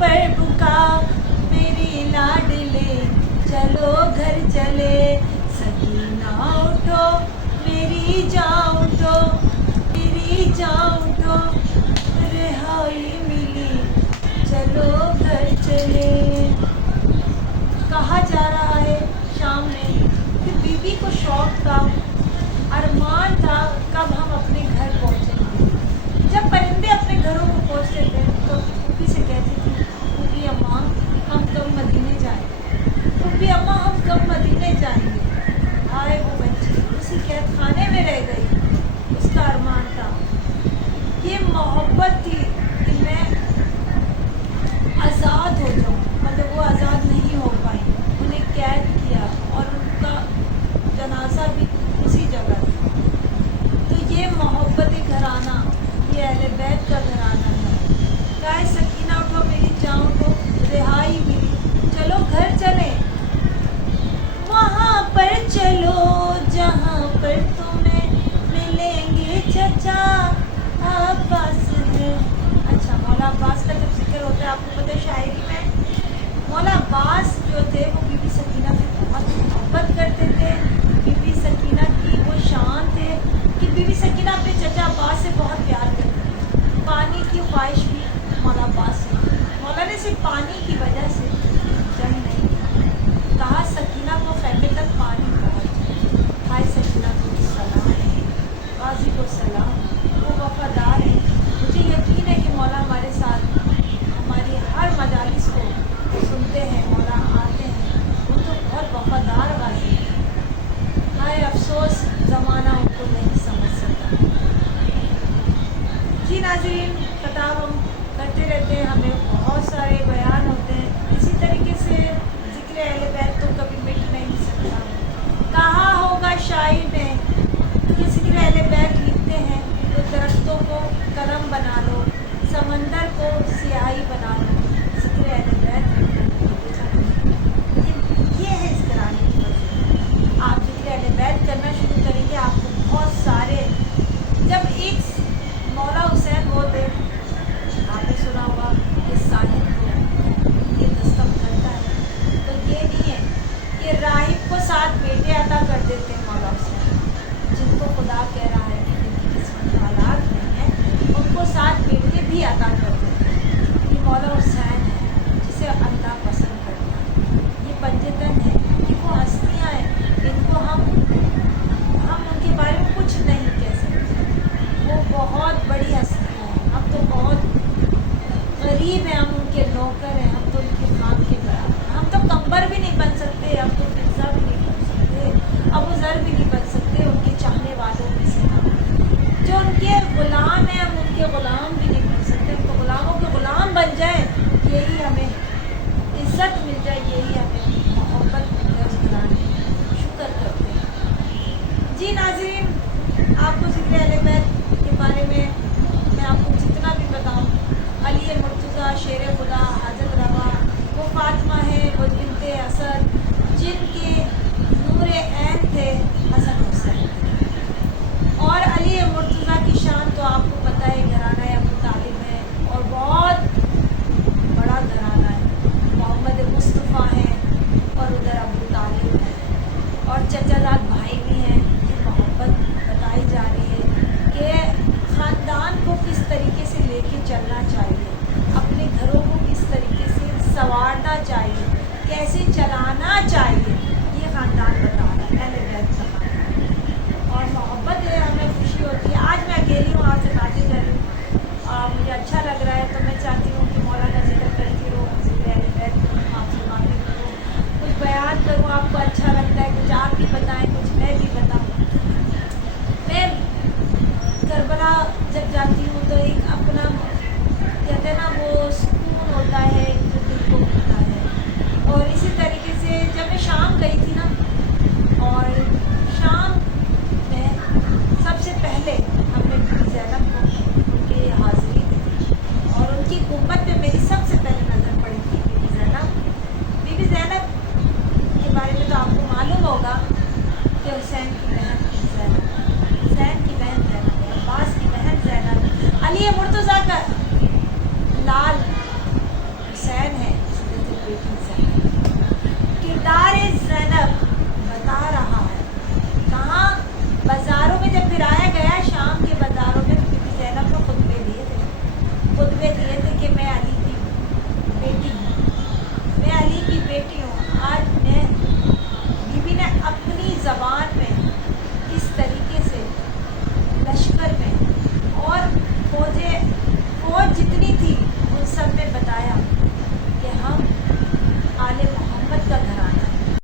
पर बुका मेरी लाडले चलो घर चले, सकीना उठो मेरी जान उठो, मेरी जान उठो, रिहाई मिली चलो घर चले। कहा जा रहा है शाम में कि बीबी को शौक था, अरमान था कब हम अपने घर पहुँचेंगे। जब परिंदे अपने घरों को पहुँचते थे तो बीबी से कहती थी, बीबी अम्मा हम कब मदीने जाएंगे, बीबी अम्मा हम कब मदीने जाएंगे। आए वो बच्ची उसी कैद खाने में रह गई, उसका अरमान था। ये मोहब्बत थी कि मैं आज़ाद हो जाऊँ, मतलब वो आज़ाद नहीं हो पाई, उन्हें कैद किया और उनका जनाजा भी उसी जगह था। तो ये मोहब्बत घराना, ये अहले बैत का घराना है। कहे सकीना उठो मेरी जान उठो, रिहाई मिली चलो घर चले, वहाँ पर चलो जहाँ पर तुम्हें मिलेंगे चचा अब्बास है। अच्छा, मौला अब्बास का जब जिक्र होता है आपको पता है शायरी में मौला अब्बास जो थे वो बीबी सकीना से बहुत मोहब्बत करते थे। बीबी सकीना की वो शान थे कि बीबी सकीना अपने चचा अब्बास से बहुत प्यार करती थी। पानी की ख्वाहिश भी मौला अब्बास से, मौला ने सिर्फ पानी की वजह से जंग नहीं की। कहा सकीना को खैमे तक पानी पहुँच। हाय सकीना को सलाम है, गाजी को सलाम, वो वफादार है। मुझे यकीन है कि मौला हमारे साथ हमारी हर मजालिस को सुनते हैं, मौला आते हैं, वो तो बहुत वफादार गाजी है। हाय अफसोस ज़माना उनको नहीं समझ सकता। जी नाज़रीन, खिताब हम करते रहते हैं, हमें बहुत सारे बयान होते हैं। इसी तरीके से ज़िक्र अहले बैत तो कभी मिट नहीं सकता। कहा होगा शायर ने कि ज़िक्र अहले बैत लिखते हैं तो दरख्तों को कलम बना लो, समंदर को सियाही बना लो, ज़िक्र अहले बैत ये है इस घराने की वजह। आप ज़िक्र अहले बैत करना शुरू करेंगे, आपको बहुत सारे, जब एक मौला हुसैन वो थे, आपने सुना होगा कि साहिब को ये दस्तक करता है, तो ये नहीं है कि राहिब को 7 बेटे अता कर देते हैं मौला हुसैन, जिनको खुदा कह रहा है कि जिनकी किस्मत हालात नहीं है उनको 7 बेटे भी अता कर देते हैं। ये मौला हुसैन है जिसे अल्लाह पसंद करता है, ये पंजतन है, ये वो हस्तियाँ हैं इनको हम उनके बारे में कुछ नहीं कह सकते। वो बहुत बड़ी हस्तियाँ हैं, हम तो बहुत गरीब हैं, हम उनके नौकर हैं, हम तो उनके खाम के बराबर, हम तो कंबर भी नहीं बन सकते, हम तो पिज्ज़ा भी नहीं बन सकते, अबू ज़र भी नहीं बन सकते उनके चाहने वालों में से। जो उनके ग़ुलाम हैं हम उनके ग़ुलाम भी नहीं बन सकते, उनको ग़ुलामों के ग़ुलाम बन जाए, यही हमें इज़्ज़त मिल जाए, यही हमें मोहब्बत मिल जाए, उस घराने की शुक्र करते हैं। जी नाज़रीन, आपको ज़िक्र अहले बैत के बारे में मैं आपको जितना भी बताऊँ, अली मुर्तज़ा शेर खुदा हाजत रवा, वो फातिमा है, वो बिन्ते असद, जिनके नूर ऐन थे हसन हुसैन। और अली मुर्तज़ा की शान तो आपको पता है, घराना अबू तालिब है और बहुत बड़ा घराना है। मोहम्मद मुस्तफ़ा है और उधर अबू तालिब है और चचाजाद भाई भी हैं। ये मोहब्बत बताई जा रही है कि ख़ानदान को किस तरीके से लेके चलना चाहिए, अपने घरों को किस तरीके से संवारना चाहिए, कैसे चलाना चाहिए, ये ख़ानदान बता रहा है अहले बैत का ख़ानदान। और मोहब्बत है, हमें खुशी होती है। आज मैं अकेली हूँ, आपसे बातें कर रही हूँ, मुझे अच्छा लग रहा है, तो मैं चाहती हूँ कि मौला का जिक्र करती रहूँ, ज़िक्र अहले बैत करूँ, आपसे बातें करूँ, कुछ बयान करूँ, आपको अच्छा लगता है, कुछ आप भी बताएँ, कुछ मैं भी बताऊँ। मैं करबला जब जाती हूँ तो एक अपना कहते हैं ना वो सुकून होता है जो दिल को मिलता है। और इसी तरीके से जब मैं शाम गई थी ना, और शाम में सबसे पहले हमने बीबी ज़ैनब को उनकी हाज़िरी दी और उनकी गुम्बद पे मेरी सबसे पहले नज़र पड़ी थी बीबी ज़ैनब। बीबी ज़ैनब के बारे में तो आपको मालूम होगा कि हुसैन की बहन ज़ैनब, हुसैन की बहन ज़ैनब, अब्बास की बहन ज़ैनब, अली मुर्तज़ा का लाल हुसैन حسین ہے اس وجہ سے بیٹی زینب. کردار زینب بتا رہا ہے کہاں